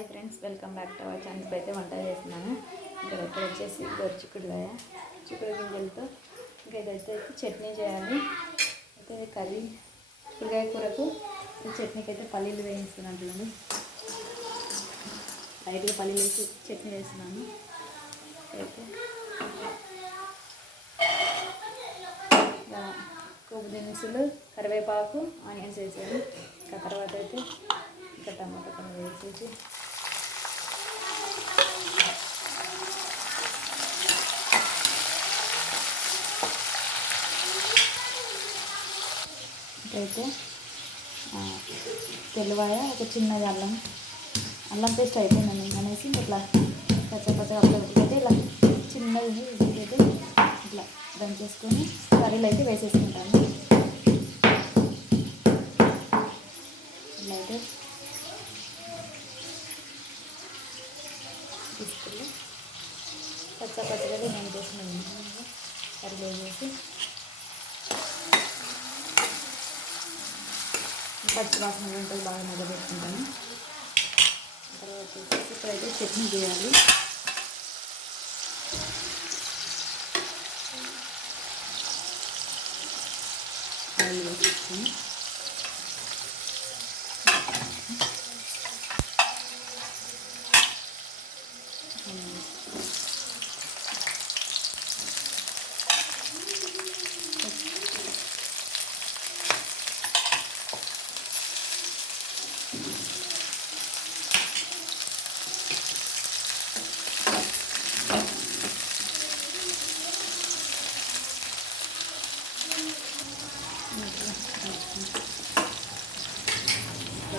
Hi friends welcome back to our channel. అయితే వంట చేస్తున్నాను ఇక్కడ ఇక్కడ వచ్చేసి గొర్రె చిక్కుడుకాయ చిక్కుడు గింజలతో. ఇంకా ఇదైతే అయితే చట్నీ చేయాలి. అయితే ఇది కర్రీ. చిక్కుడుకాయ కూరకు ఈ చట్నీకి అయితే పల్లీలు వేయిస్తున్నాను చూడండి. లైట్గా పల్లీలు వేసి చట్నీ వేస్తున్నాను అయితే కొబ్బరి దినుసులు కరివేపాకు ఆనియన్స్ వేసాను ఇంకా తర్వాత అయితే ఇంకా టమాటా కొన్ని వేసేసి అయితే తెల్లవాయ ఒక చిన్నది అల్లం అల్లం పేస్ట్ అయిపోయిందండి. అనేసి ఇట్లా పచ్చ పచ్చగా ఇలా చిన్నది అయితే ఇట్లా దంచేసుకొని కర్రీలు అయితే వేసేసుకుంటాను ఇలా అయితే తీసుకెళ్ళి పచ్చపచ్చగా నేను చేసిన కర్రీలు వేసేసి పచ్చి వాసన ఉంటుంది బాగా మగ్గబెట్టుకుంటాను. తర్వాత వచ్చేసి ఇప్పుడైతే చట్నీ చేయాలి. ఆయిల్ వేసుకుని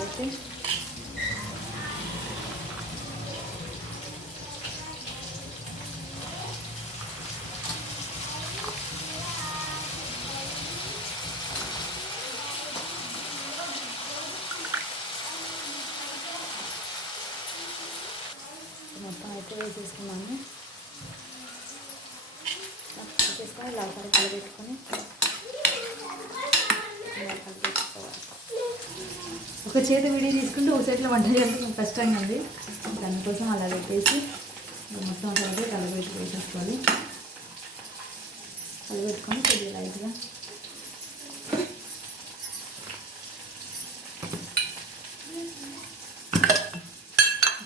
అయితే మొత్తం అయితే వేసేసుకున్నాము. వేసేసుకొని ఇలా ఒకసారి కలబెట్టుకొని ఒక చేతి విడి తీసుకుంటే ఒక చేతిలో వంట చేయడం కొంచెం కష్టంగా ఉంది. దానికోసం అలా పెట్టేసి మొత్తం ఒకసారి కలబెట్టి వేసేసుకోవాలి. కలబెట్టుకొని కొద్దిగా లైట్గా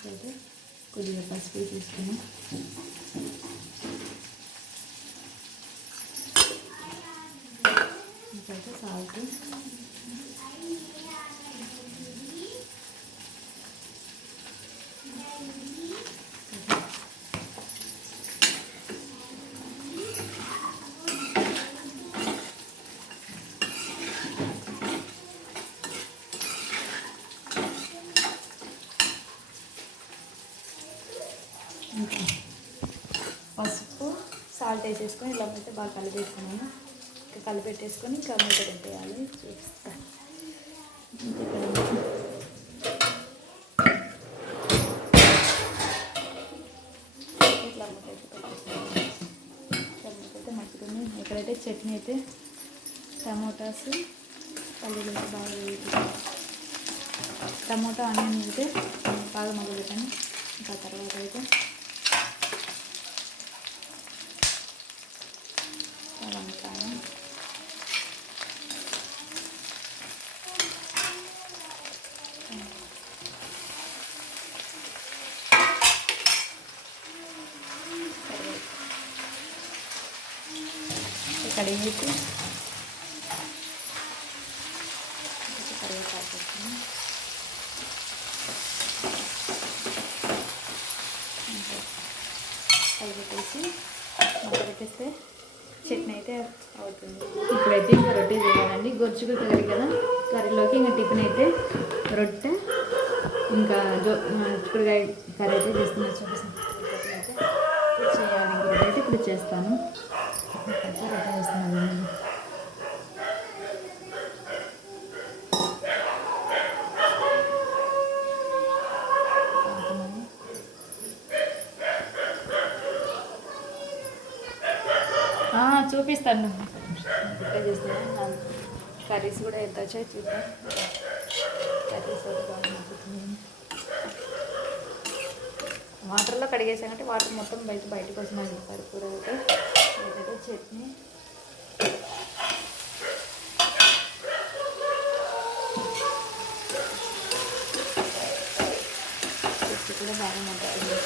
అయితే కొద్దిగా పసుపు తీసుకుని ఇంకైతే సాల్ట్ ఇంకా పసుపు సాల్ట్ వేసేసుకొని ఇలా అయితే బాగా కలిపేసుకున్నాను. ఇంకా కలిపెట్టేసుకొని ఇంకా మూత పెట్టేయాలి. చూపిస్తాను. ఇట్లా మూత అయితే పెట్టేసుకున్నాను. ఇక్కడైతే చట్నీ అయితే టమోటాస్ పల్లీలు అయితే బాగా టమోటా ఆనియన్ అయితే బాగా మగ్గబెట్టాను ఇంకా తర్వాత అయితే కడిగేసి కరివేపాకు కలిపెట్టేసి పెట్టేస్తే చట్నీ అయితే అవుతుంది. ఇప్పుడైతే ఇంకా రొట్టె చేయాలండి. గొర్చుకుడు కర్రీ కదా. కర్రీలోకి ఇంకా టిఫిన్ అయితే రొట్టె ఇంకా జో చిక్కుడుకాయ కర్రీ అయితే చేస్తున్నా. చూపిస్తాను చేయాలి. రొట్టె అయితే ఇప్పుడు చేస్తాను. చూపిస్తాను. కర్రీస్ కూడా ఎంత వచ్చాయి చూద్దాం. కర్రీస్ కూడా బాగా నచ్చుతుంది వాటర్లో కడిగేసామంటే వాటర్ మొత్తం బయట బయటకు వచ్చినాయి చెప్పారు కూర అయితే చట్నీ. చట్నీ కూడా బాగా ఉంటుంది.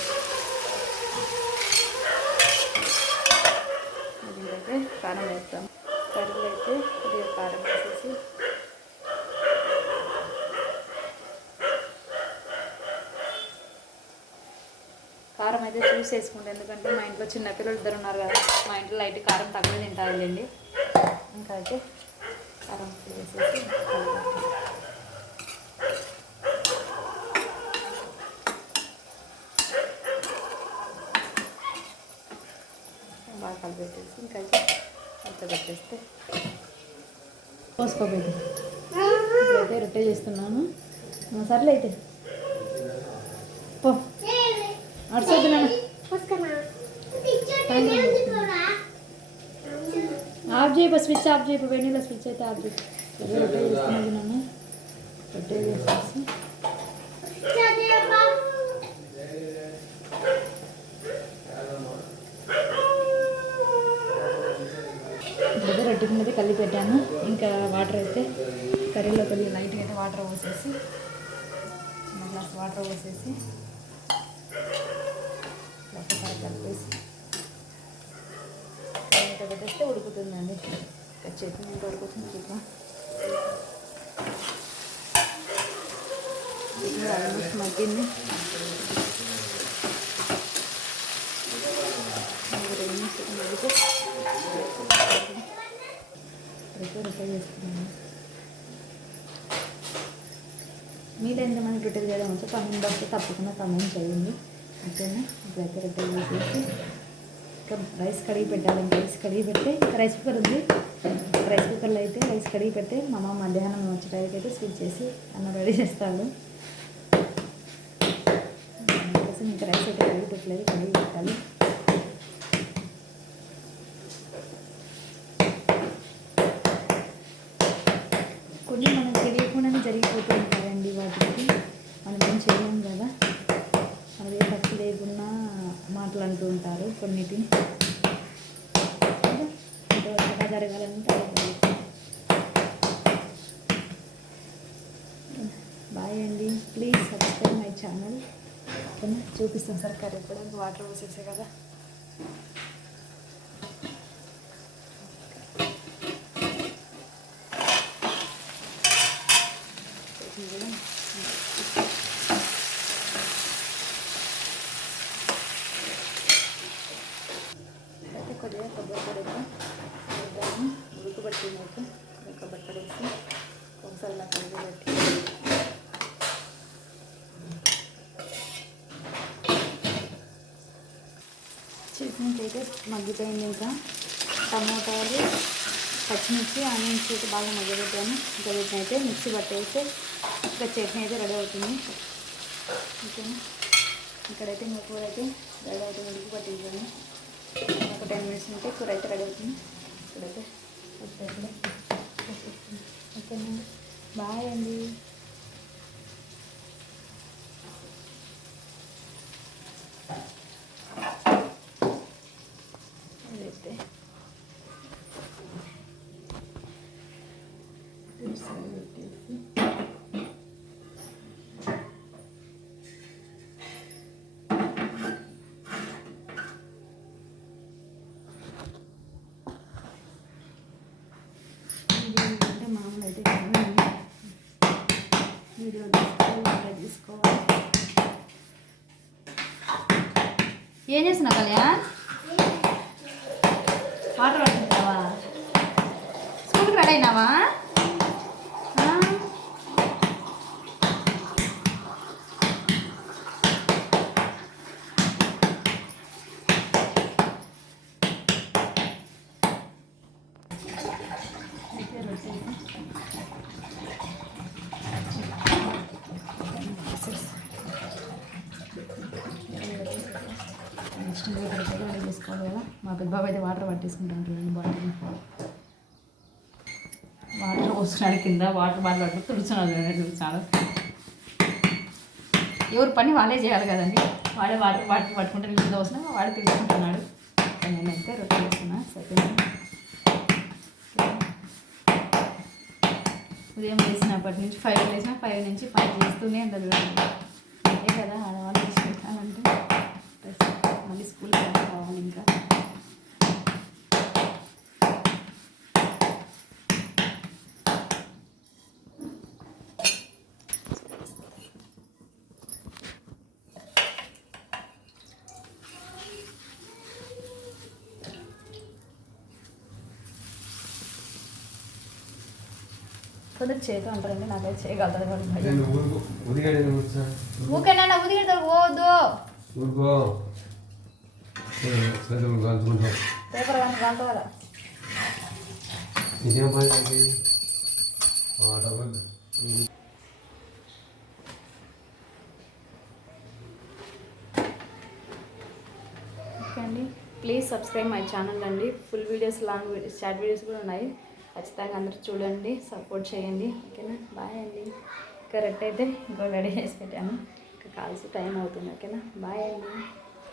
దీనికైతే కారం వేస్తాం కర్రీలో అయితే కొద్దిగా కారం వేసేసి యూస్ చేసుకుంటాను ఎందుకంటే మా ఇంట్లో చిన్నపిల్లలు ఇద్దరు ఉన్నారు కదా మా ఇంట్లో లైట్ కారం తక్కువ తింటారులేండి ఇంకా అయితే కారం వేసేసి బాగా కలిపెట్టేసి ఇంకా అయితే అంత పెట్టేస్తే పోసుకోబోయేది అయితే రొట్టె చేస్తున్నాను. సర్లే అయితే. పో. అడుసొద్దు ఇప్పుడు స్విచ్ ఆఫ్ చేయి వెన్నీల స్విచ్ అయితే ఆఫ్ చేయి సరే రొట్టె రొట్టె మీద కలిపి పెట్టాను. ఇంకా వాటర్ అయితే కర్రీలో కొద్దిగా లైట్గా అయితే వాటర్ పోసేసి చిన్న గ్లాస్ వాటర్ పోసేసి కలిపేసి. పెట్టేస్తే ఉడుకుతుందండి. ఇంకా చట్నీ ఎంత ఉడుకుతుంది చూద్దాం. ఆల్మోస్ట్ మగ్గింది. ఒక రెండు నిమిషాలు మగ్గితే రొట్టె రొట్టె చేస్తున్నాను. మీరు ఎంతమంది రొట్టెలు చేయడం వచ్చో? పన్నెండు బాక్స్ తప్పకుండా కమెంట్ చేయండి. ఓకేనా? ఇప్పుడైతే రొట్టెలు చేసేసి రైస్ కడిగి పెట్టాలి. రైస్ కడిగి పెడితే రైస్ కుక్కర్ ఉంది. రైస్ కుక్కర్లో అయితే రైస్ కడిగి పెడితే మా అమ్మ మధ్యాహ్నం వచ్చేటానికి అయితే స్విచ్ చేసి అన్న రెడీ చేస్తాడు అందుకోసం ఇంకా రైస్ అయితే కడిగి పెట్టలేదు కడిగి పెట్టాలి. కొన్ని మనం తెలియకుండానే జరిగిపోతూ ఉంటాయండి వాటికి మనం ఏం చేయలేం కదా మనది ఏ తప్పు లేకుండా మాటలు అంటూ ఉంటారు కొన్నిటి. ఎలా జరగాలంటే బాయ్ అండి. Please subscribe my channel. ఓకేనా? చూపిస్తాను సార్ కర్రీ కూడా వాటర్ పోసేసే కదా చట్నీ కూడా అయితే కొద్దిగా కొబ్బరి పొడి అయితే వేద్దాము ఉడకబట్టింది అయితే వేసి ఒకసారి ఇలా కలిగి పెట్టి. చట్నీకి అయితే మగ్గిపోయింది ఇంకా. టమోటాలు పచ్చిమిర్చి ఆనియన్స్ అయితే బాగా మగ్గబెట్టాను. ఇంకా వీటిని అయితే మిక్సీ పట్టేస్తే ఇంకా చట్నీ అయితే రెడీ అవుతుంది. ఓకేనా? ఇక్కడైతే ఇంకా కూర అయితే రెడీ అవుతుంది. ఉడికి పట్టించాను ఒక టెన్ మినిట్స్ ఉంటే కూర అయితే రెడీ అవుతుంది. ఇక్కడైతే వచ్చేసి ఓకేనా బాయ్ అండి. అదైతే సైడ్ పెట్టేసి ఇది ఏంటంటే మామూలు అయితే కాదు. వీడియో తీసుకోవాలి ఏం చేస్తున్నావు కళ్యాణ్? వాటర్ పడుతుంటావా స్కూల్కి రెడీ అయినావా ఆ? నెక్స్ట్ వాటర్ అయితే రెడీ చేసుకోవాలి కదా మా పెద్ద బాబు అయితే వాటర్ పట్టేసుకుంటాను చూడండి బాటిల్. వాటర్ పోస్తున్నాడు కింద వాటర్ బాటిల్ పట్టు తుడుచున్నాడు చాలా ఎవరు పని వాళ్ళే చేయాలి కదండి. వాడే వాటర్ బాటిల్ పట్టుకుంటే నీళ్ళు దోసిన వాడు తీసుకుంటున్నాడు. నేనైతే రొట్టె చేస్తున్నా సరే ఉదయం వేసినప్పటి నుంచి ఫైవ్ వేసిన ఫైవ్ నుంచి ఫైవ్ చేస్తూనే ఉండదు అంతే కదా ఆడవాళ్ళు తీసుకుంటానంటే మళ్ళీ స్కూల్కి కావాలి ఇంకా. కొందరు చేత ఉంటారండి నాకైతే చేయగలుగుతారు ఉదిగాడు ఊకేనా ఉదిగడతారు పోవద్దు. ఊరుకో. పేపర్ కానీ ఇదేం పని ఓకే అండి. ప్లీజ్ సబ్స్క్రైబ్ మై ఛానల్ అండి. Full videos long videos short videos కూడా ఉన్నాయి. ఖచ్చితంగా అందరూ చూడండి సపోర్ట్ చేయండి. ఓకేనా? బాయ్ అండి. కరెక్ట్ అయితే ఇంకో రెడీ చేసి పెట్టాను. ఇంకా కాల్సి టైం అవుతుంది. ఓకేనా? బాయ్ అండి.